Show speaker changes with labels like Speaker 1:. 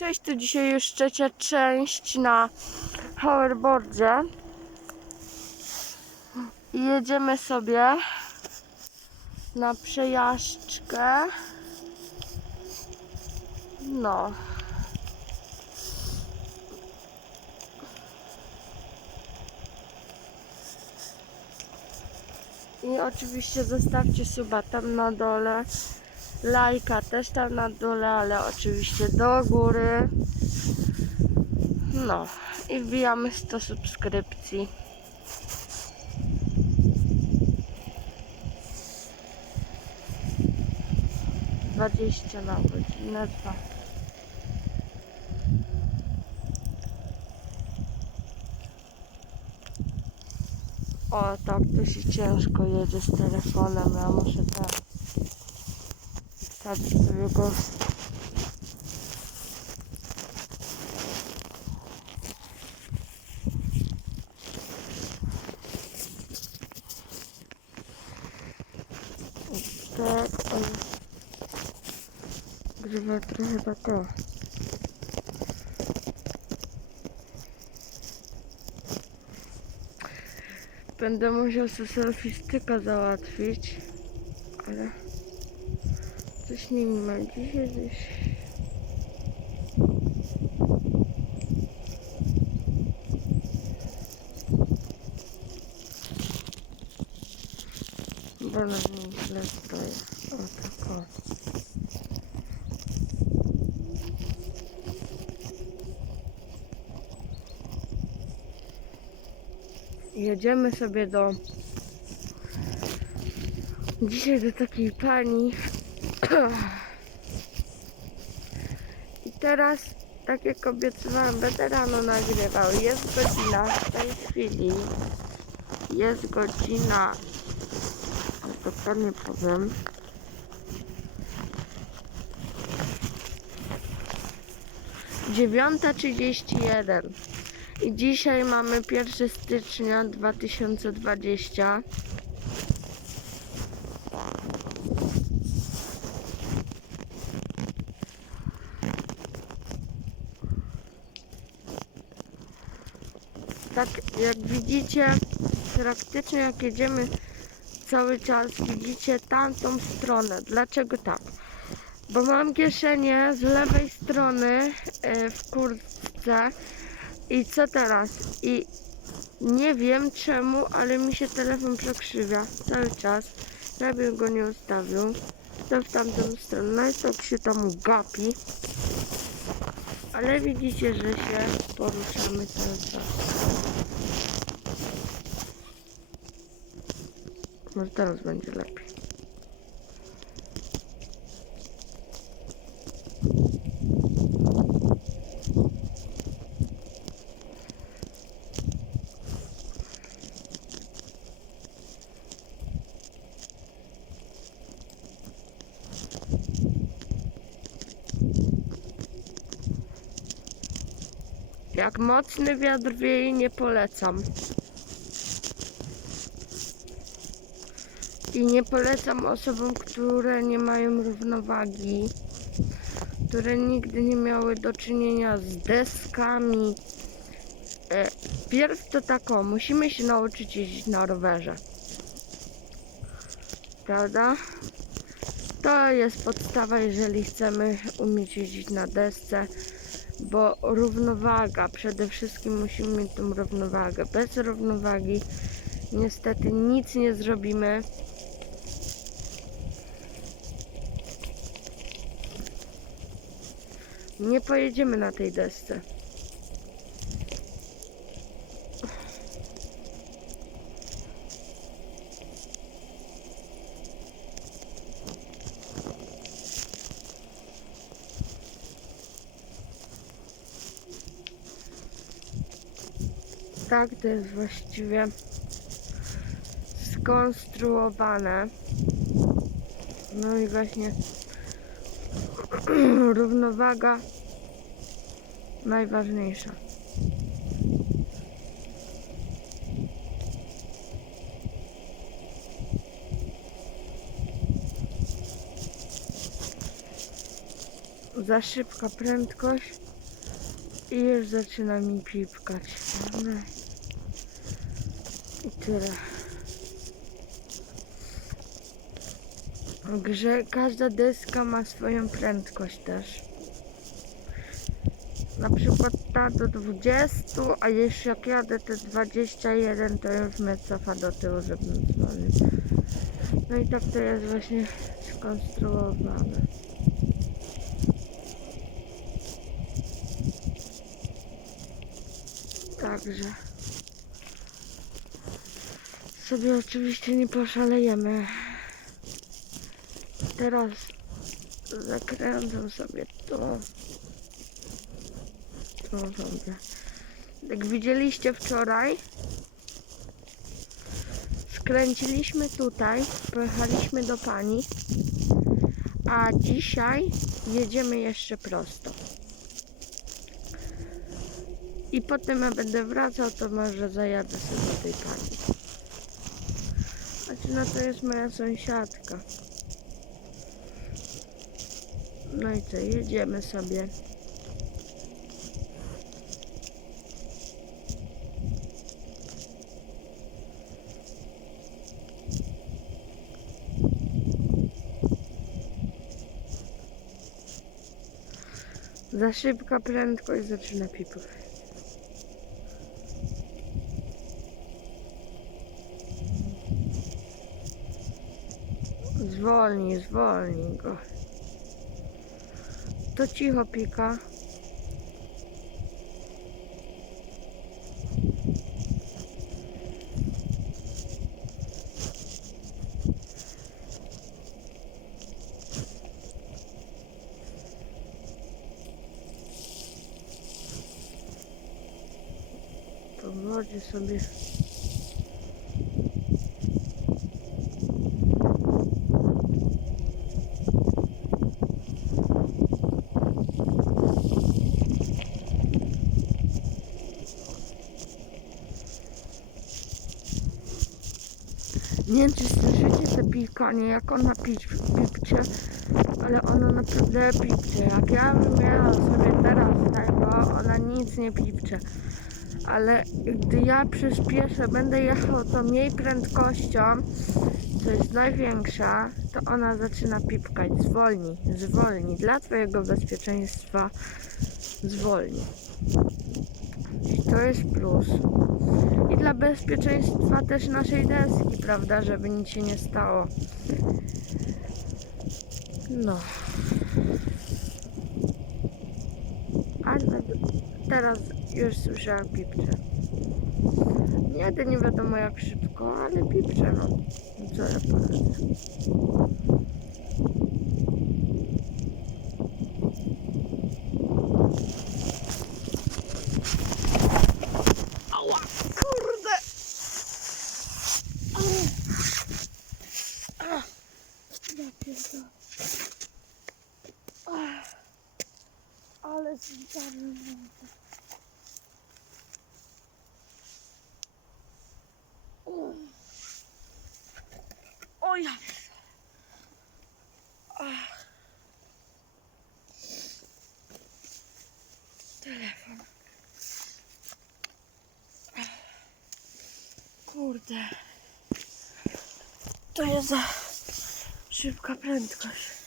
Speaker 1: Cześć, tu dzisiaj już trzecia część na hoverboardzie. Jedziemy sobie na przejażdżkę. No. I oczywiście zostawcie suba tam na dole. Lajka też tam na dole, ale oczywiście do góry. No i wbijamy 100 subskrypcji. Dwadzieścia na godzinę, dwa. O, tak to się ciężko jedzie z telefonem, ja muszę tak wsadzić sobie go tak, ale grywa trochę to. Będę musiał sobie selfistyka załatwić, ale coś nie ma dzisiaj. Bo na źle stoję. O tak o. Jedziemy sobie do dzisiaj do takiej pani i teraz tak jak obiecywałam będę rano nagrywał. Jest godzina w tej chwili. Jest godzina. Dokładnie powiem. Dziewiąta trzydzieści jeden. I dzisiaj mamy 1 stycznia 2020 tak jak widzicie praktycznie jak jedziemy cały czas widzicie tamtą stronę. Dlaczego tak bo mam kieszenie z lewej strony e, w kurtce. I co teraz? I nie wiem czemu ale mi się telefon przekrzywia cały czas. Ja bym go nie ustawił. To w tamtą stronę. No i tak się tam gapi. Ale widzicie, że się poruszamy cały czas. Może teraz będzie lepiej. Jak mocny wiatr wieje, nie polecam. I nie polecam osobom, które nie mają równowagi, które nigdy nie miały do czynienia z deskami. E, Pierw to tak o, musimy się nauczyć jeździć na rowerze. Prawda? To jest podstawa, jeżeli chcemy umieć jeździć na desce bo równowaga, przede wszystkim musimy mieć tą równowagę. Bez równowagi niestety nic nie zrobimy. Nie pojedziemy na tej desce. tak to jest właściwie skonstruowane. No i właśnie równowaga najważniejsza. Za szybka prędkość I już zaczyna mi pipkać. I tyle. Grze każda deska ma swoją prędkość też. Na przykład ta do 20, a jeśli jak jadę te 21, to już mnie cofa do tyłu, żebym zwolnił. No i tak to jest właśnie skonstruowane. Także sobie oczywiście nie poszalejemy. Teraz zakręcam sobie tu. Tu sobie. Jak widzieliście wczoraj, skręciliśmy tutaj, pojechaliśmy do pani, a dzisiaj jedziemy jeszcze prosto. I potem jak będę wracał, to może zajadę sobie do tej pani. Znaczy, no to jest moja sąsiadka. No i co, jedziemy sobie. Za szybka prędkość zaczyna pipać. Zwolnij, zwolnij go. To cicho pika. Powodzi sobie. Nie wiem, czy słyszycie te pikanie, jak ona pić, ale ona naprawdę pipcie. Jak ja bym miała sobie teraz tego, ona nic nie pipcze. Ale gdy ja przyspieszę, będę jechał tą jej prędkością, co jest największa, to ona zaczyna pipkać. Zwolni, zwolni. Dla twojego bezpieczeństwa zwolni. To jest plus. I dla bezpieczeństwa też naszej deski, prawda, żeby nic się nie stało. No. Ale teraz już słyszałam pipcze. Nie jadę nie wiadomo jak szybko, ale pipcze, no. Co ja poradzę. Ała, kurde! Au. Ach, Ja pierdolę. Ach, Ale zdarzyło to. O ja. Telefon. Kurde. To jest za szybka prędkość.